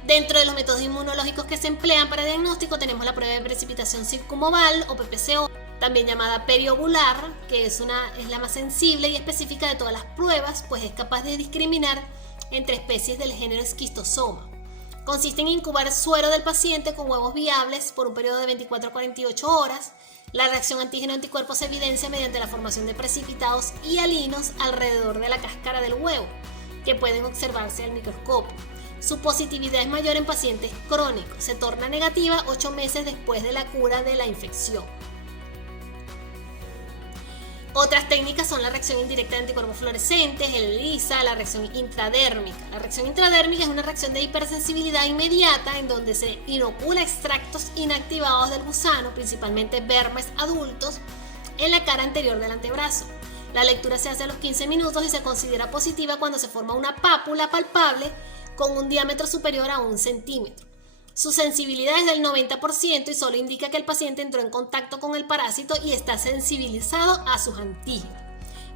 Dentro de los métodos inmunológicos que se emplean para diagnóstico tenemos la prueba de precipitación circumoval o PPCO, también llamada periovular, que es la más sensible y específica de todas las pruebas, pues es capaz de discriminar entre especies del género Schistosoma. Consiste en incubar suero del paciente con huevos viables por un periodo de 24 a 48 horas. La reacción antígeno-anticuerpo se evidencia mediante la formación de precipitados hialinos alrededor de la cáscara del huevo, que pueden observarse al microscopio. Su positividad es mayor en pacientes crónicos. Se torna negativa 8 meses después de la cura de la infección. Otras técnicas son la reacción indirecta de anticuerpos fluorescentes, el ELISA, la reacción intradérmica. La reacción intradérmica es una reacción de hipersensibilidad inmediata en donde se inocula extractos inactivados del gusano, principalmente vermes adultos, en la cara anterior del antebrazo. La lectura se hace a los 15 minutos y se considera positiva cuando se forma una pápula palpable con un diámetro superior a 1 centímetro. Su sensibilidad es del 90% y solo indica que el paciente entró en contacto con el parásito y está sensibilizado a sus antígenos.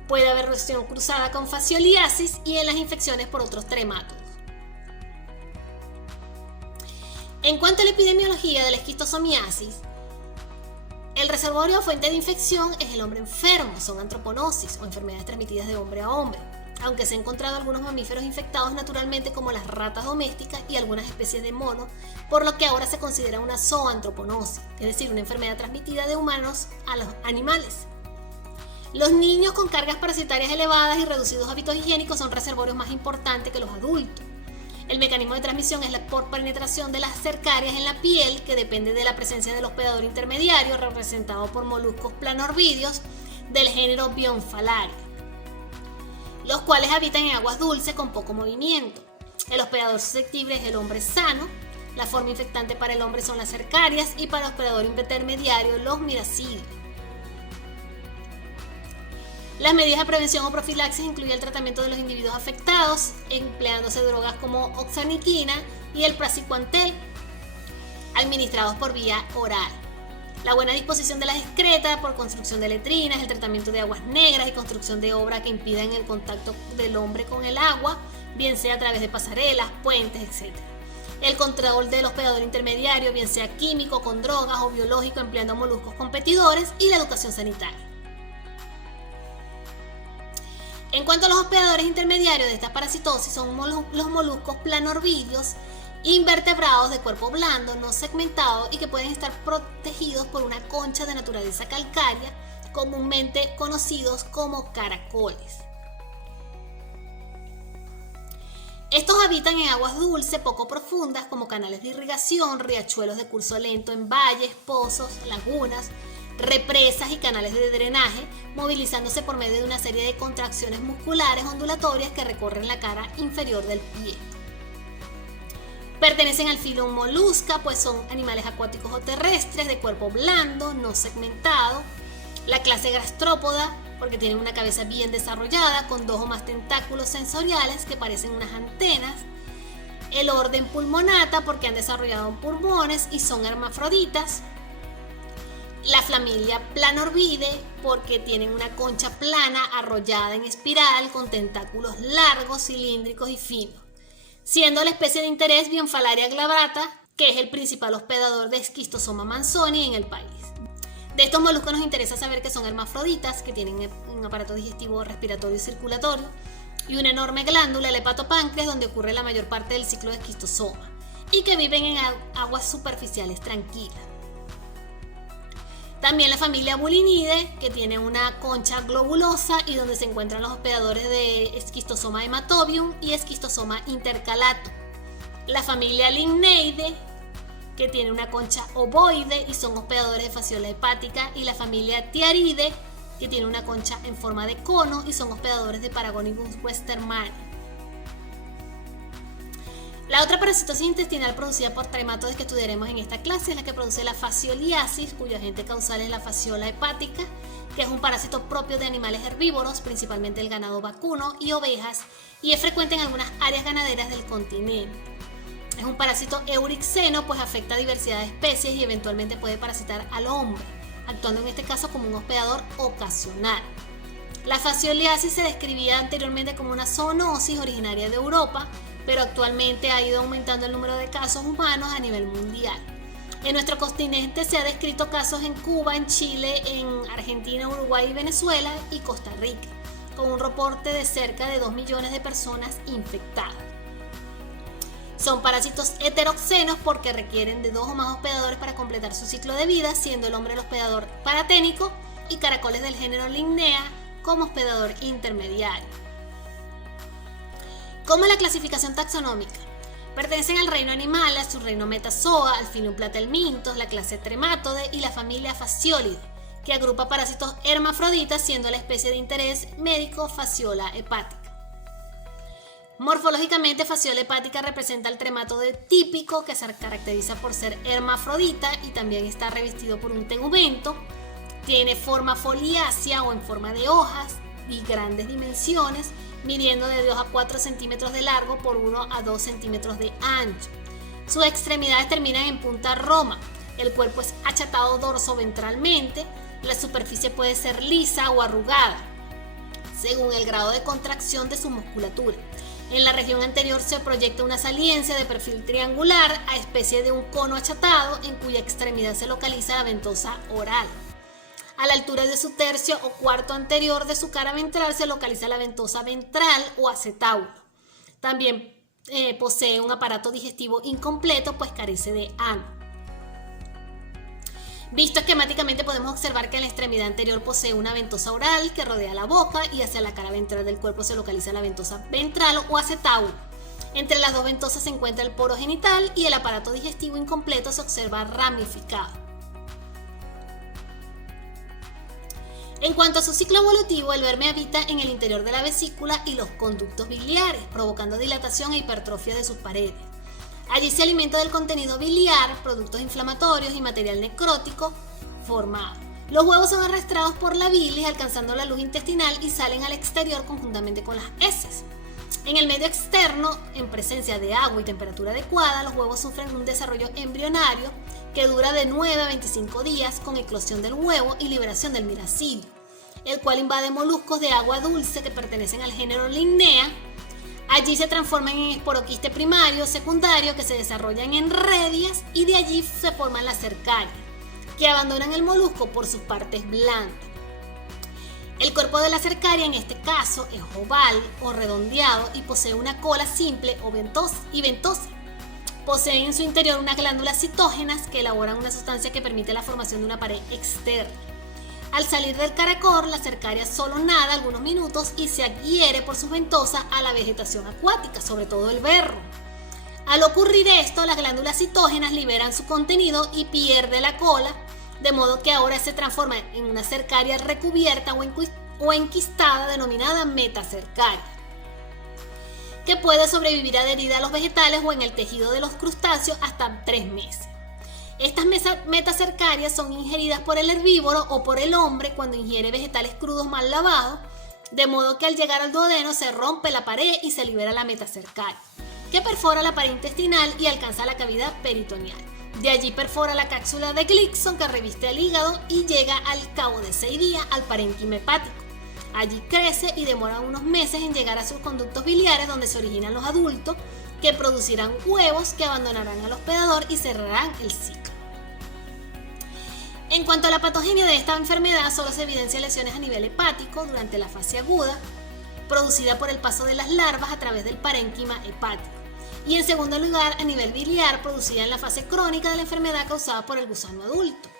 Puede haber reacción cruzada con fascioliasis y en las infecciones por otros tremátodos. En cuanto a la epidemiología de la esquistosomiasis, el reservorio o fuente de infección es el hombre enfermo, son antroponosis o enfermedades transmitidas de hombre a hombre, aunque se han encontrado algunos mamíferos infectados naturalmente como las ratas domésticas y algunas especies de monos, por lo que ahora se considera una zoantroponosis, es decir, una enfermedad transmitida de humanos a los animales. Los niños con cargas parasitarias elevadas y reducidos hábitos higiénicos son reservorios más importantes que los adultos. El mecanismo de transmisión es por penetración de las cercarias en la piel, que depende de la presencia del hospedador intermediario, representado por moluscos planorvidios del género Bionfalaria, los cuales habitan en aguas dulces con poco movimiento. El hospedador susceptible es el hombre sano. La forma infectante para el hombre son las cercarias y para el hospedador intermediario los miracidios. Las medidas de prevención o profilaxis incluyen el tratamiento de los individuos afectados, empleándose drogas como oxaniquina y el praziquantel, administrados por vía oral. La buena disposición de las excretas por construcción de letrinas, el tratamiento de aguas negras y construcción de obra que impidan el contacto del hombre con el agua, bien sea a través de pasarelas, puentes, etc. El control del hospedador intermediario, bien sea químico, con drogas o biológico, empleando moluscos competidores, y la educación sanitaria. En cuanto a los hospedadores intermediarios de esta parasitosis, son los moluscos planorvidios, invertebrados de cuerpo blando, no segmentado y que pueden estar protegidos por una concha de naturaleza calcárea, comúnmente conocidos como caracoles. Estos habitan en aguas dulces poco profundas como canales de irrigación, riachuelos de curso lento en valles, pozos, lagunas, represas y canales de drenaje, movilizándose por medio de una serie de contracciones musculares ondulatorias que recorren la cara inferior del pie. Pertenecen al filo Mollusca, pues son animales acuáticos o terrestres de cuerpo blando, no segmentado. La clase Gastrópoda, porque tienen una cabeza bien desarrollada, con 2 o más tentáculos sensoriales que parecen unas antenas. El orden Pulmonata, porque han desarrollado pulmones y son hermafroditas. La familia Planorvide, porque tienen una concha plana arrollada en espiral con tentáculos largos, cilíndricos y finos, siendo la especie de interés Bionfalaria glabrata, que es el principal hospedador de Schistosoma manzoni en el país. De estos moluscos nos interesa saber que son hermafroditas, que tienen un aparato digestivo, respiratorio y circulatorio, y una enorme glándula, el hepatopáncreas, donde ocurre la mayor parte del ciclo de esquistosoma, y que viven en aguas superficiales tranquilas. También la familia Bulinidae, que tiene una concha globulosa y donde se encuentran los hospedadores de Schistosoma hematobium y Schistosoma intercalatum. La familia Ligneidae, que tiene una concha ovoide y son hospedadores de fasciola hepática, y la familia Tiaridae, que tiene una concha en forma de cono y son hospedadores de Paragonibus westermani. La otra parasitosis intestinal producida por tremátodes que estudiaremos en esta clase es la que produce la fascioliasis, cuyo agente causal es la fasciola hepática, que es un parásito propio de animales herbívoros, principalmente el ganado vacuno y ovejas, y es frecuente en algunas áreas ganaderas del continente. Es un parásito eurixeno, pues afecta a diversidad de especies y eventualmente puede parasitar al hombre, actuando en este caso como un hospedador ocasional. La fascioliasis se describía anteriormente como una zoonosis originaria de Europa, pero actualmente ha ido aumentando el número de casos humanos a nivel mundial. En nuestro continente se ha descrito casos en Cuba, en Chile, en Argentina, Uruguay y Venezuela y Costa Rica, con un reporte de cerca de 2 millones de personas infectadas. Son parásitos heteroxenos porque requieren de 2 o más hospedadores para completar su ciclo de vida, siendo el hombre el hospedador paraténico y caracoles del género Lignea como hospedador intermediario. ¿Cómo es la clasificación taxonómica? Pertenecen al reino animal, al subreino Metazoa, al filum Platelmintos, la clase Trematode y la familia Fasciolidae, que agrupa parásitos hermafroditas, siendo la especie de interés médico Fasciola hepática. Morfológicamente, Fasciola hepática representa el trematode típico, que se caracteriza por ser hermafrodita y también está revestido por un tegumento. Tiene forma foliácea o en forma de hojas, y grandes dimensiones, midiendo de 2 a 4 centímetros de largo por 1 a 2 centímetros de ancho. Sus extremidades terminan en punta roma. El cuerpo es achatado dorsoventralmente. La superficie puede ser lisa o arrugada, según el grado de contracción de su musculatura. En la región anterior se proyecta una saliencia de perfil triangular a especie de un cono achatado en cuya extremidad se localiza la ventosa oral. A la altura de su tercio o cuarto anterior de su cara ventral se localiza la ventosa ventral o acetábulo. También posee un aparato digestivo incompleto, pues carece de ano. Visto esquemáticamente podemos observar que en la extremidad anterior posee una ventosa oral que rodea la boca y hacia la cara ventral del cuerpo se localiza la ventosa ventral o acetábulo. Entre las dos ventosas se encuentra el poro genital y el aparato digestivo incompleto se observa ramificado. En cuanto a su ciclo evolutivo, el verme habita en el interior de la vesícula y los conductos biliares, provocando dilatación e hipertrofia de sus paredes. Allí se alimenta del contenido biliar, productos inflamatorios y material necrótico formado. Los huevos son arrastrados por la bilis, alcanzando la luz intestinal y salen al exterior conjuntamente con las heces. En el medio externo, en presencia de agua y temperatura adecuada, los huevos sufren un desarrollo embrionario que dura de 9 a 25 días con eclosión del huevo y liberación del miracidio, el cual invade moluscos de agua dulce que pertenecen al género Limnea. Allí se transforman en esporoquiste primario, secundario, que se desarrollan en redias y de allí se forman las cercarias, que abandonan el molusco por sus partes blandas. El cuerpo de la cercaria en este caso es oval o redondeado y posee una cola simple o ventosa. Posee en su interior unas glándulas citógenas que elaboran una sustancia que permite la formación de una pared externa. Al salir del caracol, la cercaria solo nada algunos minutos y se adhiere por sus ventosas a la vegetación acuática, sobre todo el berro. Al ocurrir esto, las glándulas citógenas liberan su contenido y pierde la cola, de modo que ahora se transforma en una cercaria recubierta o enquistada denominada metacercaria, que puede sobrevivir adherida a los vegetales o en el tejido de los crustáceos hasta 3 meses. Estas metacercarias son ingeridas por el herbívoro o por el hombre cuando ingiere vegetales crudos mal lavados, de modo que al llegar al duodeno se rompe la pared y se libera la metacercaria, que perfora la pared intestinal y alcanza la cavidad peritoneal. De allí perfora la cápsula de Gleason que reviste al hígado y llega al cabo de 6 días al parénquima hepático. Allí crece y demora unos meses en llegar a sus conductos biliares, donde se originan los adultos, que producirán huevos que abandonarán al hospedador y cerrarán el ciclo. En cuanto a la patogenia de esta enfermedad, solo se evidencian lesiones a nivel hepático durante la fase aguda, producida por el paso de las larvas a través del parénquima hepático, y en segundo lugar a nivel biliar, producida en la fase crónica de la enfermedad causada por el gusano adulto.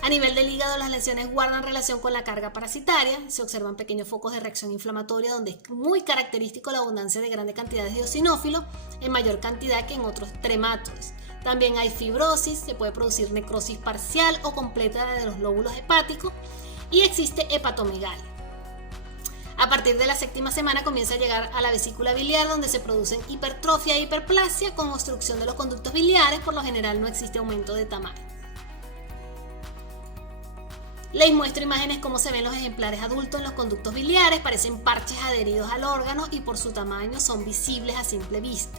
A nivel del hígado, las lesiones guardan relación con la carga parasitaria. Se observan pequeños focos de reacción inflamatoria donde es muy característico la abundancia de grandes cantidades de eosinófilos en mayor cantidad que en otros tremátodes. También hay fibrosis, se puede producir necrosis parcial o completa de los lóbulos hepáticos y existe hepatomegalia. A partir de la 7ª semana comienza a llegar a la vesícula biliar, donde se producen hipertrofia e hiperplasia con obstrucción de los conductos biliares. Por lo general no existe aumento de tamaño. Les muestro imágenes cómo se ven los ejemplares adultos en los conductos biliares. Parecen parches adheridos al órgano y por su tamaño son visibles a simple vista.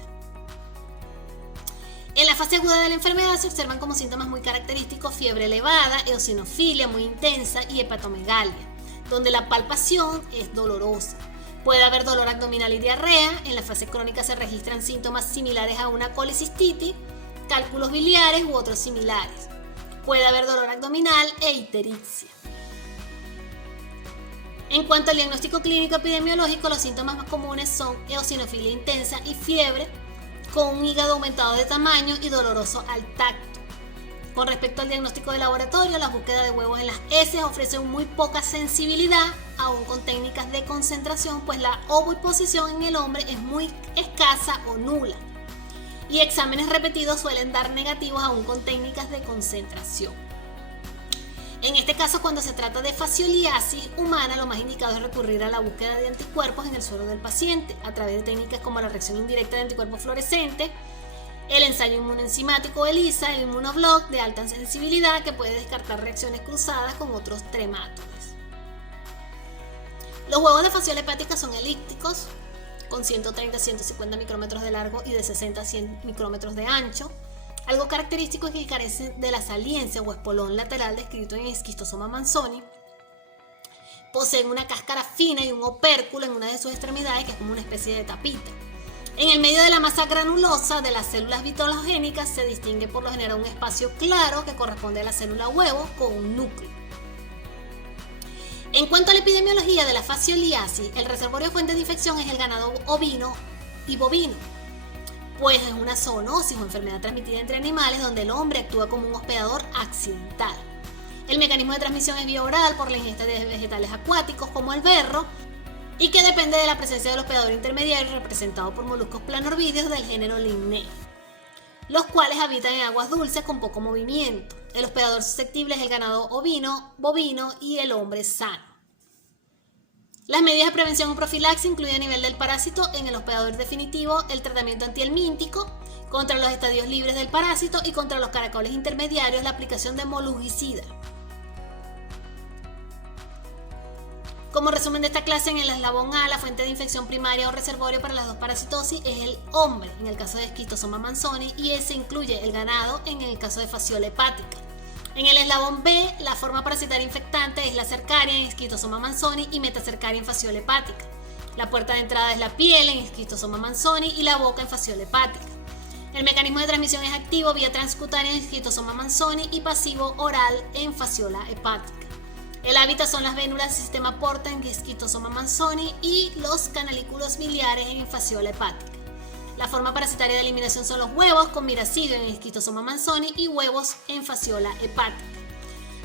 En la fase aguda de la enfermedad se observan como síntomas muy característicos fiebre elevada, eosinofilia muy intensa y hepatomegalia, donde la palpación es dolorosa. Puede haber dolor abdominal y diarrea. En la fase crónica se registran síntomas similares a una colecistitis, cálculos biliares u otros similares. Puede haber dolor abdominal e ictericia. En cuanto al diagnóstico clínico epidemiológico, los síntomas más comunes son eosinofilia intensa y fiebre, con un hígado aumentado de tamaño y doloroso al tacto. Con respecto al diagnóstico de laboratorio, la búsqueda de huevos en las heces ofrece muy poca sensibilidad, aún con técnicas de concentración, pues la ovoposición en el hombre es muy escasa o nula. Y exámenes repetidos suelen dar negativos aún con técnicas de concentración. En este caso, cuando se trata de fascioliasis humana, lo más indicado es recurrir a la búsqueda de anticuerpos en el suero del paciente a través de técnicas como la reacción indirecta de anticuerpos fluorescentes, el ensayo inmunoenzimático ELISA, el inmunoblock de alta sensibilidad que puede descartar reacciones cruzadas con otros tremátodes. Los huevos de fasciola hepática son elípticos, con 130 a 150 micrómetros de largo y de 60 a 100 micrómetros de ancho. Algo característico es que carecen de la saliencia o espolón lateral descrito en Schistosoma manzoni. Poseen una cáscara fina y un opérculo en una de sus extremidades que es como una especie de tapita. En el medio de la masa granulosa de las células vitologénicas se distingue por lo general un espacio claro que corresponde a la célula huevo con un núcleo. En cuanto a la epidemiología de la fascioliasis, el reservorio de fuente de infección es el ganado ovino y bovino, pues es una zoonosis o enfermedad transmitida entre animales donde el hombre actúa como un hospedador accidental. El mecanismo de transmisión es vía oral por la ingesta de vegetales acuáticos como el berro y que depende de la presencia del hospedador intermediario representado por moluscos planorbídeos del género Limnaea, los cuales habitan en aguas dulces con poco movimiento. El hospedador susceptible es el ganado ovino, bovino y el hombre sano. Las medidas de prevención o profilaxis incluyen a nivel del parásito en el hospedador definitivo el tratamiento antihelmíntico contra los estadios libres del parásito y contra los caracoles intermediarios la aplicación de molungicida. Como resumen de esta clase, en el eslabón A, la fuente de infección primaria o reservorio para las dos parasitosis es el hombre, en el caso de Schistosoma manzoni, y ese incluye el ganado en el caso de fasciola hepática. En el eslabón B, la forma parasitaria infectante es la cercaria en Schistosoma manzoni y metacercaria en fasciola hepática. La puerta de entrada es la piel en Schistosoma manzoni y la boca en fasciola hepática. El mecanismo de transmisión es activo vía transcutánea en Schistosoma manzoni y pasivo oral en fasciola hepática. El hábitat son las vénulas del sistema porta en Schistosoma manzoni y los canalículos biliares en fasciola hepática. La forma parasitaria de eliminación son los huevos con miracidio en Schistosoma manzoni y huevos en fasciola hepática.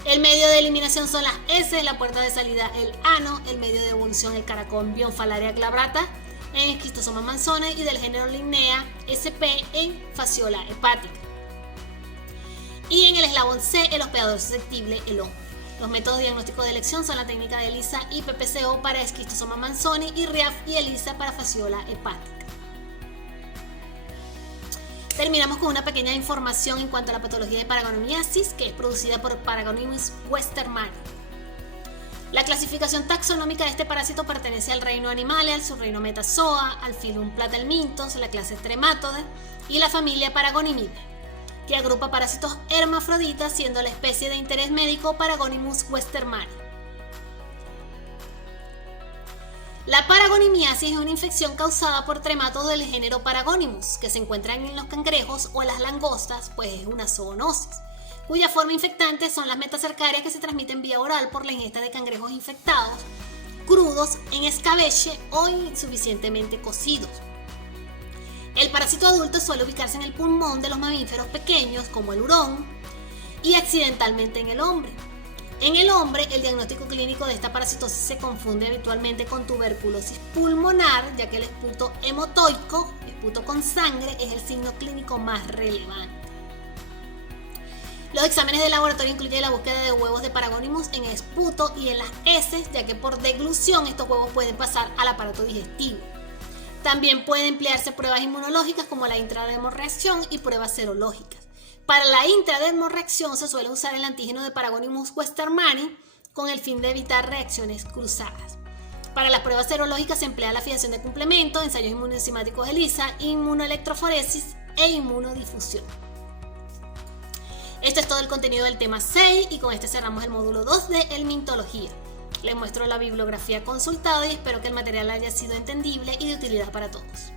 El medio de eliminación son las heces, la puerta de salida el ano, el medio de evolución el caracol Bionfalaria glabrata en Schistosoma manzoni y del género Limnaea sp en fasciola hepática. Y en el eslabón C, el hospedador susceptible, el hombre. Los métodos diagnósticos de elección son la técnica de ELISA y PPCO para Schistosoma manzoni y RIAF y ELISA para fasciola hepática. Terminamos con una pequeña información en cuanto a la patología de Paragonomiasis, que es producida por Paragonimus westermani. La clasificación taxonómica de este parásito pertenece al reino Animalia, al subreino Metazoa, al filum Platelmintos, la clase Trematode y la familia Paragonimidae, que agrupa parásitos hermafroditas, siendo la especie de interés médico Paragonimus westermani. La paragonimiasis es una infección causada por tremátodos del género Paragonimus, que se encuentran en los cangrejos o las langostas, pues es una zoonosis, cuya forma infectante son las metacercarias que se transmiten vía oral por la ingesta de cangrejos infectados, crudos, en escabeche o insuficientemente cocidos. El parásito adulto suele ubicarse en el pulmón de los mamíferos pequeños, como el hurón, y accidentalmente en el hombre. En el hombre, el diagnóstico clínico de esta parasitosis se confunde habitualmente con tuberculosis pulmonar, ya que el esputo hemotoico, esputo con sangre, es el signo clínico más relevante. Los exámenes de laboratorio incluyen la búsqueda de huevos de Paragonimus en esputo y en las heces, ya que por deglución estos huevos pueden pasar al aparato digestivo. También pueden emplearse pruebas inmunológicas como la intradermorreacción y pruebas serológicas. Para la intradermorreacción se suele usar el antígeno de Paragonimus westermani con el fin de evitar reacciones cruzadas. Para las pruebas serológicas se emplea la fijación de complemento, ensayos inmunoenzimáticos ELISA, inmunoelectroforesis e inmunodifusión. Esto es todo el contenido del tema 6 y con este cerramos el módulo 2 de helmintología. Les muestro la bibliografía consultada y espero que el material haya sido entendible y de utilidad para todos.